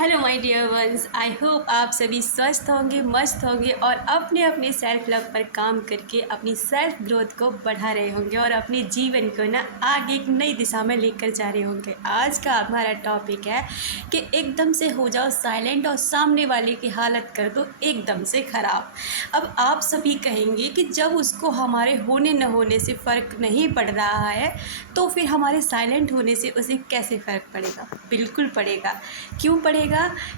Hello my dear ones, I hope आप सभी स्वस्थ होंगे, मस्त होंगे और अपने अपने सेल्फ लव पर काम करके अपनी सेल्फ ग्रोथ को बढ़ा रहे होंगे और अपने जीवन को ना आगे एक नई दिशा में लेकर जा रहे होंगे। आज का हमारा टॉपिक है कि एकदम से हो जाओ साइलेंट और सामने वाले की हालत कर दो एकदम से ख़राब। अब आप सभी कहेंगे कि जब उसको हमारे होने न होने से फ़र्क नहीं पड़ रहा है तो फिर हमारे साइलेंट होने से उसे कैसे फ़र्क पड़ेगा? बिल्कुल पड़ेगा। क्यों पड़ेगा?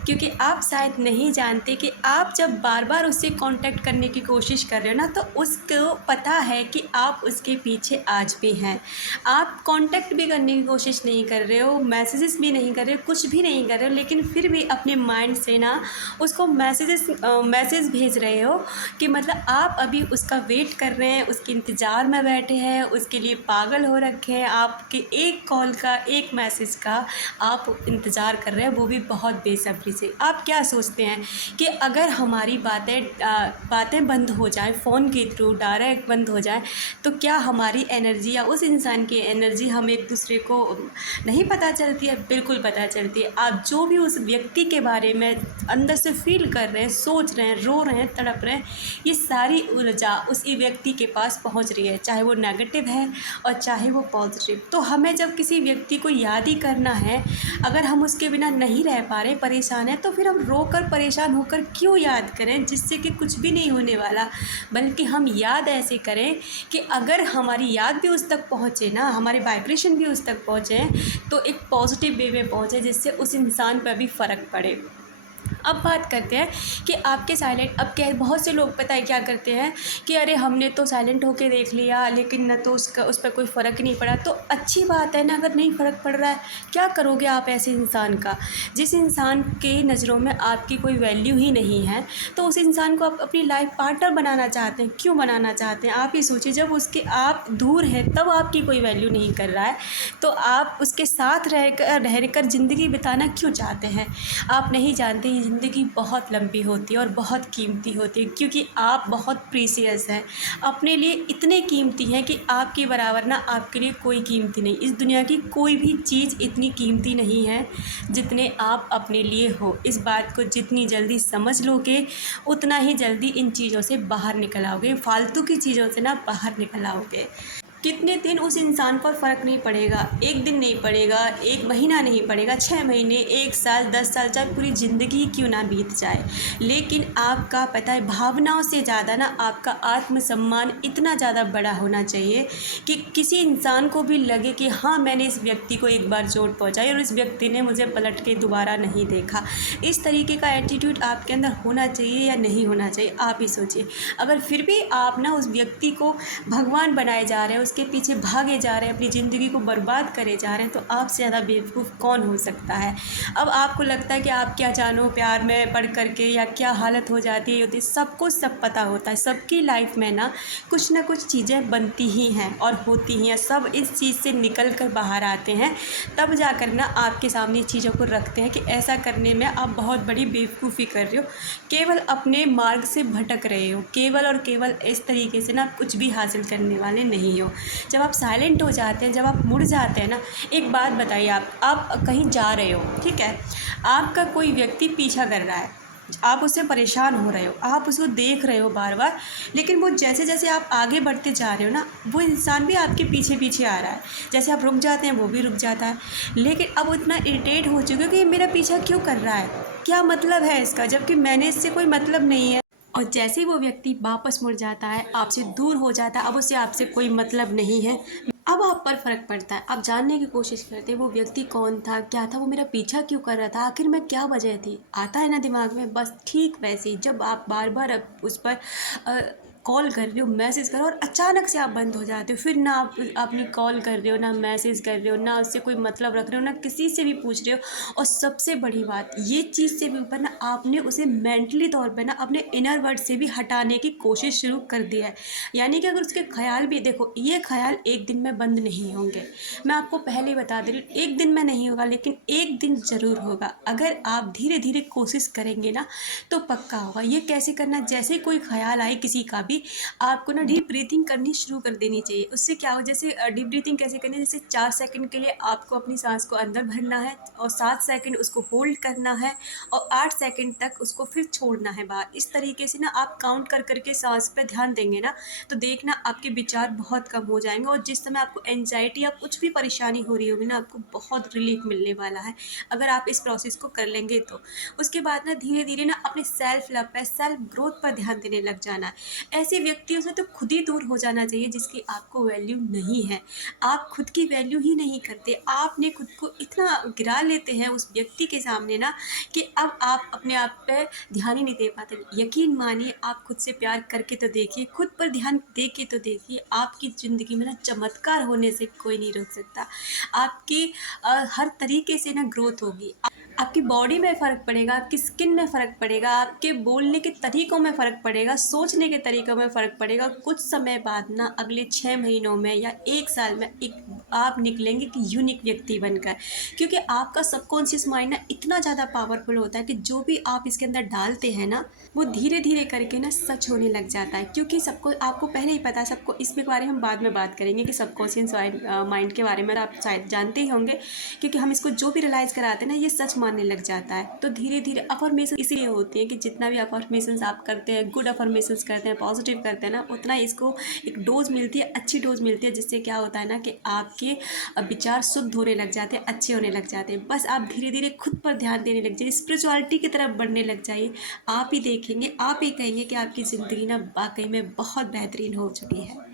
क्योंकि आप शायद नहीं जानते कि आप जब बार बार उससे कांटेक्ट करने की कोशिश कर रहे हो ना, तो उसको पता है कि आप उसके पीछे आज भी हैं। आप कांटेक्ट भी करने की कोशिश नहीं कर रहे हो, मैसेजेस भी नहीं कर रहे हो, कुछ भी नहीं कर रहे हो, लेकिन फिर भी अपने माइंड से ना उसको मैसेज भेज रहे हो कि मतलब आप अभी उसका वेट कर रहे हैं, उसके इंतज़ार में बैठे हैं, उसके लिए पागल हो रखे हैं। आपके एक कॉल का, एक मैसेज का आप इंतज़ार कर रहे हैं, वो भी बहुत बेसब्री से। आप क्या सोचते हैं कि अगर हमारी बातें बंद हो जाएं, फ़ोन के थ्रू डायरेक्ट बंद हो जाएं, तो क्या हमारी एनर्जी या उस इंसान की एनर्जी हम एक दूसरे को नहीं पता चलती है? बिल्कुल पता चलती है। आप जो भी उस व्यक्ति के बारे में अंदर से फील कर रहे हैं, सोच रहे हैं, रो रहे हैं, तड़प रहे हैं, ये सारी ऊर्जा उसी व्यक्ति के पास पहुंच रही है, चाहे वो नेगेटिव है और चाहे वो पॉजिटिव। तो हमें जब किसी व्यक्ति को याद ही करना है, अगर हम उसके बिना नहीं रह पा रहे, परेशान हैं, तो फिर हम रोकर परेशान होकर क्यों याद करें, जिससे कि कुछ भी नहीं होने वाला। बल्कि हम याद ऐसे करें कि अगर हमारी याद भी उस तक पहुँचे ना, हमारे वाइब्रेशन भी उस तक पहुँचे, तो एक पॉजिटिव वे में पहुँचे, जिससे उस इंसान पर भी फ़र्क पड़े। अब बात करते हैं कि आपके साइलेंट, अब क्या बहुत से लोग पता है क्या करते हैं कि अरे हमने तो साइलेंट होके देख लिया, लेकिन न तो उस पर कोई फ़र्क नहीं पड़ा। तो अच्छी बात है ना, अगर नहीं फ़र्क पड़ रहा है, क्या करोगे आप ऐसे इंसान का? जिस इंसान के नज़रों में आपकी कोई वैल्यू ही नहीं है, तो उस इंसान को आप अपनी लाइफ पार्टनर बनाना चाहते हैं। क्यों बनाना चाहते हैं? आप ही सोचिए, जब उसके आप दूर हैं तब आपकी कोई वैल्यू नहीं कर रहा है, तो आप उसके साथ रहकर ज़िंदगी बिताना क्यों चाहते हैं? आप नहीं जानते ये ज़िंदगी बहुत लंबी होती है और बहुत कीमती होती है, क्योंकि आप बहुत प्रीसियस हैं, अपने लिए इतने कीमती हैं कि आपके बराबर ना आपके लिए कोई कीमती नहीं। इस दुनिया की कोई भी चीज़ इतनी कीमती नहीं है जितने आप अपने लिए हो। इस बात को जितनी जल्दी समझ लोगे, उतना ही जल्दी इन चीज़ों से बाहर निकल आओगे, फालतू की चीज़ों से ना बाहर निकल आओगे। कितने दिन उस इंसान पर फ़र्क नहीं पड़ेगा, एक दिन नहीं पड़ेगा, एक महीना नहीं पड़ेगा, 6 महीने, 1 साल, 10 साल, चाहे पूरी ज़िंदगी क्यों ना बीत जाए, लेकिन आपका पता है भावनाओं से ज़्यादा ना आपका आत्मसम्मान इतना ज़्यादा बड़ा होना चाहिए कि किसी इंसान को भी लगे कि हाँ, मैंने इस व्यक्ति को एक बार चोट पहुँचाई और इस व्यक्ति ने मुझे पलट के दोबारा नहीं देखा। इस तरीके का एटीट्यूड आपके अंदर होना चाहिए या नहीं होना चाहिए, आप ही सोचिए। अगर फिर भी आप ना उस व्यक्ति को भगवान बनाए जा रहे हैं, उसके पीछे भागे जा रहे हैं, अपनी ज़िंदगी को बर्बाद करे जा रहे हैं, तो आपसे ज़्यादा बेवकूफ़ कौन हो सकता है? अब आपको लगता है कि आप क्या जानो प्यार में पढ़ करके, या क्या हालत हो जाती है, सबको सब पता होता है। सबकी लाइफ में ना कुछ चीज़ें बनती ही हैं और होती ही हैं। सब इस चीज़ से निकल कर बाहर आते हैं, तब जाकर ना आपके सामने चीज़ों को रखते हैं कि ऐसा करने में आप बहुत बड़ी बेवकूफ़ी कर रहे हो, केवल अपने मार्ग से भटक रहे हो, केवल और केवल इस तरीके से ना कुछ भी हासिल करने वाले नहीं हो। जब आप साइलेंट हो जाते हैं, जब आप मुड़ जाते हैं ना, एक बात बताइए, आप कहीं जा रहे हो, ठीक है, आपका कोई व्यक्ति पीछा कर रहा है, आप उससे परेशान हो रहे हो, आप उसको देख रहे हो बार बार, लेकिन वो जैसे जैसे आप आगे बढ़ते जा रहे हो ना, वो इंसान भी आपके पीछे पीछे आ रहा है। जैसे आप रुक जाते हैं, वो भी रुक जाता है, लेकिन अब वो इतना इरिटेट हो चुके हो कि ये मेरा पीछा क्यों कर रहा है, क्या मतलब है इसका, जबकि मैंने इससे कोई मतलब नहीं है। और जैसे ही वो व्यक्ति वापस मुड़ जाता है, आपसे दूर हो जाता है, अब उससे आपसे कोई मतलब नहीं है, अब आप पर फ़र्क पड़ता है। आप जानने की कोशिश करते हैं वो व्यक्ति कौन था, क्या था, वो मेरा पीछा क्यों कर रहा था, आखिर में क्या वजह थी, आता है ना दिमाग में। बस ठीक वैसे ही जब आप बार बार अब उस पर कॉल कर रहे हो, मैसेज कर रहे हो, और अचानक से आप बंद हो जाते हो, फिर ना आप अपनी कॉल कर रहे हो, ना मैसेज कर रहे हो, ना उससे कोई मतलब रख रहे हो, ना किसी से भी पूछ रहे हो, और सबसे बड़ी बात ये चीज़ से भी ऊपर ना आपने उसे मेंटली तौर पे ना अपने इनर वर्ल्ड से भी हटाने की कोशिश शुरू कर दिया है। यानी कि अगर उसके ख्याल भी, देखो ये ख्याल एक दिन में बंद नहीं होंगे, मैं आपको पहले ही बता दे रही हूँ, एक दिन में नहीं होगा, लेकिन एक दिन ज़रूर होगा। अगर आप धीरे धीरे कोशिश करेंगे ना, तो पक्का होगा। ये कैसे करना, जैसे कोई ख्याल आए किसी का भी आपको ना डीप ब्रीथिंग करनी शुरू कर देनी चाहिए। उससे क्या हो, जैसे डीप ब्रीथिंग कैसे करनी है, जैसे 4 सेकंड के लिए आपको अपनी सांस को अंदर भरना है और 7 सेकंड उसको होल्ड करना है और 8 सेकंड तक उसको फिर छोड़ना है बाहर। इस तरीके से ना आप काउंट कर करके सांस पे ध्यान देंगे ना, तो देखना आपके विचार बहुत कम हो जाएंगे और जिस समय आपको एंजाइटी या कुछ भी परेशानी हो रही होगी ना, आपको बहुत रिलीफ मिलने वाला है अगर आप इस प्रोसेस को कर लेंगे तो। उसके बाद ना धीरे धीरे ना अपने सेल्फ लव पे, सेल्फ ग्रोथ पर ध्यान देने लग जाना है। ऐसे व्यक्तियों से तो खुद ही दूर हो जाना चाहिए जिसकी आपको वैल्यू नहीं है। आप खुद की वैल्यू ही नहीं करते, आपने खुद को इतना गिरा लेते हैं उस व्यक्ति के सामने ना कि अब आप अपने आप पे ध्यान ही नहीं दे पाते। यकीन मानिए, आप खुद से प्यार करके तो देखिए, खुद पर ध्यान दे के तो देखिए, आपकी ज़िंदगी में ना चमत्कार होने से कोई नहीं रोक सकता। आपकी हर तरीके से ना ग्रोथ होगी। आपकी बॉडी में फ़र्क पड़ेगा, आपकी स्किन में फ़र्क पड़ेगा, आपके बोलने के तरीक़ों में फ़र्क पड़ेगा, सोचने के तरीक़ों में फ़र्क पड़ेगा। कुछ समय बाद ना अगले 6 महीनों में या 1 साल में एक आप निकलेंगे कि यूनिक व्यक्ति बनकर। क्योंकि आपका सबकॉन्शियस माइंड ना इतना ज़्यादा पावरफुल होता है कि जो भी आप इसके अंदर डालते हैं ना, वो धीरे-धीरे करके ना सच होने लग जाता है। क्योंकि सबको आपको पहले ही पता है, सबको इसके बारे में हम बाद में बात करेंगे कि सबकॉन्शियस माइंड के बारे में आप शायद जानते ही होंगे। क्योंकि हम इसको जो भी रियलाइज़ कराते हैं ना, ये सच मानने लग जाता है। तो धीरे-धीरे अफ़र्मेशन इसीलिए होती है कि जितना भी अफ़र्मेशंस आप करते हैं, गुड अफ़र्मेशंस करते हैं, पॉजिटिव करते हैं ना, उतना इसको एक डोज़ मिलती है, अच्छी डोज़ मिलती है, जिससे क्या होता है ना कि आपके विचार शुद्ध होने लग जाते हैं, अच्छे होने लग जाते हैं। बस आप धीरे-धीरे खुद पर ध्यान देने लग जाइए, स्पिरिचुअलिटी की तरफ बढ़ने लग जाइए। आप ही देखेंगे, आप ही कहेंगे कि आपकी ज़िंदगी ना वाक़ई में बहुत बेहतरीन हो चुकी है।